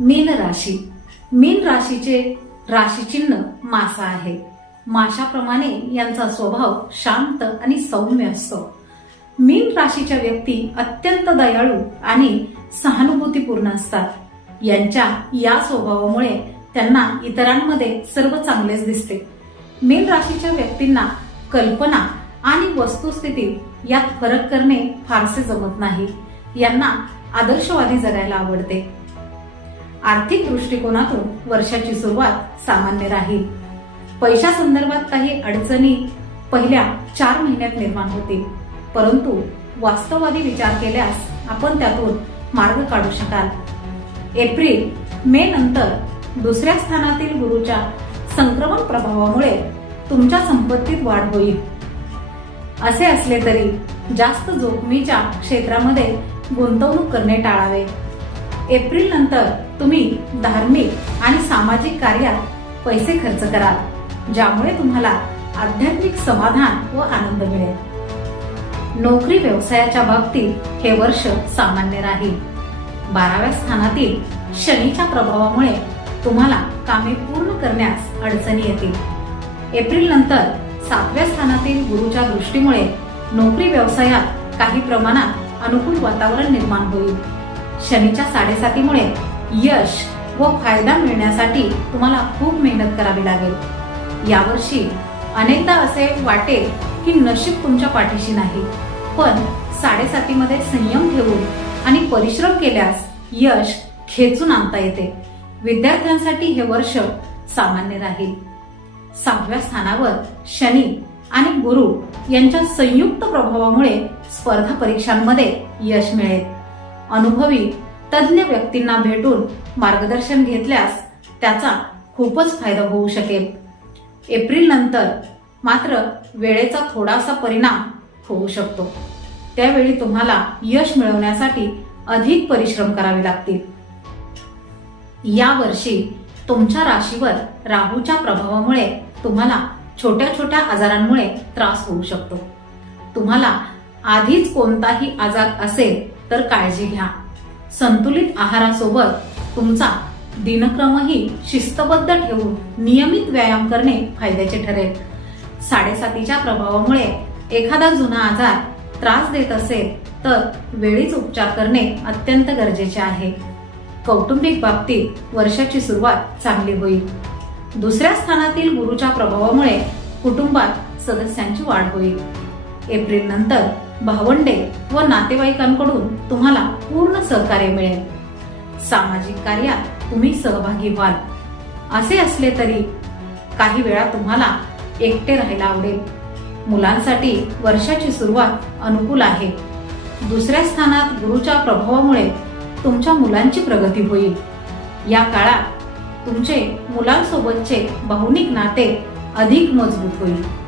मीन राशी. मीन राशीचे राशीचिन्ह मासा आहे. माशाप्रमाणे यांचा स्वभाव शांत आणि सौम्य असतो. मीन राशीच्या व्यक्ती अत्यंत दयाळू आणि सहानुभूतीपूर्ण असतात. यांच्या या स्वभावामुळे त्यांना इतरांमध्ये सर्व चांगलेच दिसते. मीन राशीच्या व्यक्तींना कल्पना आणि वस्तुस्थिती यात फरक करणे फारसे जमत नाही. यांना आदर्शवादी जगायला आवडते. आर्थिक दृष्टिकोनातून वर्षाची सुरुवात सामान्य राहील. पैशा संदर्भात काही अडचणी पहिल्या चार महिन्यात निर्माण होतील. परंतु वास्तववादी विचार केल्यास आपण त्यातून मार्ग काढू शकाल. एप्रिल मे नंतर दुसऱ्या स्थानातील गुरुच्या संक्रमण प्रभावामुळे तुमच्या संपत्तीत वाढ होईल. असे असले तरी जास्त जोखमीच्या क्षेत्रामध्ये गुंतवणूक करणे टाळावे. एप्रिल नंतर तुम्ही धार्मिक आणि सामाजिक कार्यात पैसे खर्च कराल ज्यामुळे तुम्हाला आध्यात्मिक समाधान व आनंद मिळेल. नोकरी व्यवसायाच्या बाबतीत हे वर्ष सामान्य राहील. बाराव्या स्थानातील शनीच्या प्रभावामुळे तुम्हाला कामे पूर्ण करण्यास अडचणी येतील. एप्रिल नंतर सातव्या स्थानातील गुरुच्या दृष्टीमुळे नोकरी व्यवसायात काही प्रमाणात अनुकूल वातावरण निर्माण होईल. शनीच्या साडेसातीमुळे यश व फायदा मिळण्यासाठी तुम्हाला खूप मेहनत करावी लागेल. यावर्षी अनेकदा असे वाटेल की नशीब तुमच्या पाठीशी नाही. पण साडेसातीमध्ये संयम ठेवून आणि परिश्रम केल्यास यश खेचून आणता येते. विद्यार्थ्यांसाठी हे वर्ष सामान्य राहील. सहाव्या स्थानावर शनी आणि गुरु यांच्या संयुक्त प्रभावामुळे स्पर्धा परीक्षांमध्ये यश मिळेल. अनुभवी तज्ज्ञ व्यक्तींना भेटून मार्गदर्शन घेतल्यास त्याचा खूपच फायदा होऊ शकेल. एप्रिल नंतर मात्र वेळेचा थोडासा परिणाम होऊ शकतो. त्यावेळी तुम्हाला यश मिळवण्यासाठी अधिक परिश्रम करावे लागतील. या वर्षी तुमच्या राशीवर राहूच्या प्रभावामुळे तुम्हाला छोट्या छोट्या आजारांमुळे त्रास होऊ शकतो. तुम्हाला आधीच कोणताही आजार असेल तर काळजी घ्या. संतुलित आहारासोबत तुमचा दिनक्रमही शिस्तबद्ध ठेवून नियमित व्यायाम करणे फायद्याचे ठरेल. साडेसातीच्या प्रभावामुळे एखादा जुना आजार त्रास देत असेल तर वेळीच उपचार करणे अत्यंत गरजेचे आहे. कौटुंबिक बाबतीत वर्षाची सुरुवात चांगली होईल. दुसऱ्या स्थानातील गुरुच्या प्रभावामुळे कुटुंबात सदस्यांची वाढ होईल. एप्रिल नंतर भावंडे व नातेवाईकांकडून तुम्हाला पूर्ण सहकार्य मिळेल. सामाजिक कार्यात तुम्ही सहभागी व्हाल. असे असले तरी काही वेळा तुम्हाला एकटे राहायला आवडेल. मुलांसाठी वर्षाची सुरुवात अनुकूल आहे. दुसऱ्या स्थानात गुरुच्या प्रभावामुळे तुमच्या मुलांची प्रगती होईल. या काळात तुमचे मुलांसोबतचे भावनिक नाते अधिक मजबूत होईल.